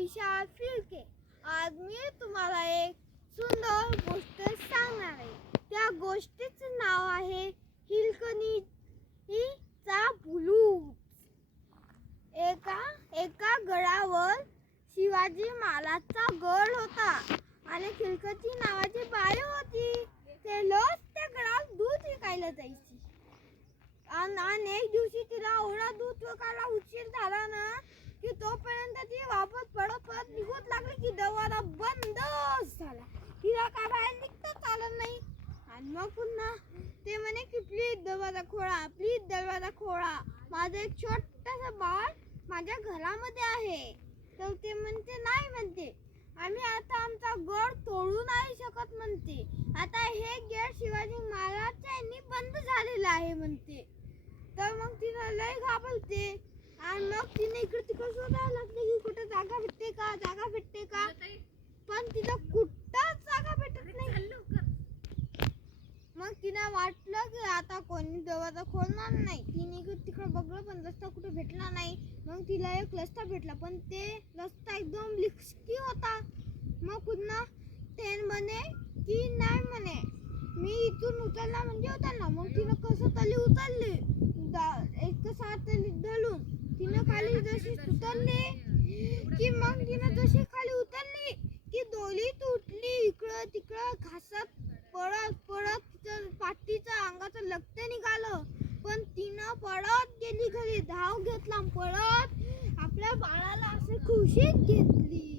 विशाल फिरके. आज मी तुम्हाला एक सुंदर गोष्ट सांगणार आहे. त्या गोष्टीचं नाव आहे हिलकणीचा बुलूस. एका गडावर शिवाजी महाराजचा गड होता आणि हिलकणी नावाची बाई होती. ते रोज त्या गडावर दूध विकायला जायची. आणि एक दिवशी तिला एवढा दूध विकायला उशीर झाला ना की तोपर्यंत ती वापस परत निघून लागली की दरवाजा बंदच झाला. तिला काय बाहेर निघताच आलं नाही. आणि मग पुन्हा ते म्हणे की प्लीज दरवाजा खोला, प्लीज दरवाजा खोला, माझं एक छोटंसं बाळ माझ्या घरामध्ये आहे. तर ते म्हणते नाही, म्हणते आम्ही आता आमचा गड तोडू नाही शकत म्हणते. आता हे गेट शिवाजी महाराजच्या यांनी बंद झालेलं आहे म्हणते. तर मग तिनं लय घाबरते आणि मग तिने इकडे तिकडे शोधायला लागते की कुठे जागा भेटते का, पण तिला कुठंच जागा भेटत नाही. मग तिला वाटलं की आता कोणी दरवाजा खोलणार नाही. तिने इकडे तिकडे बघलं पण रस्ता कुठे भेटला नाही. मग तिला एक रस्ता भेटला पण ते रस्ता एकदम रिस्की होता. मग पुन्हा ते म्हणे की नाही म्हणे मी इथून उतरला म्हणजे उतरला. मग तिनं कसं तरी उतरली, एक साथ धरून तिनं खाली जशी उतरली की मग तिनं जशी खाली उतरली की डोली तुटली. इकडं तिकडं घासत पडत पाठीचं अंगाचं रक्त निघालं. पण तिनं पळत गेली घरी, धाव घेतला, पळत आपल्या बाळाला असे खुशीत घेतली.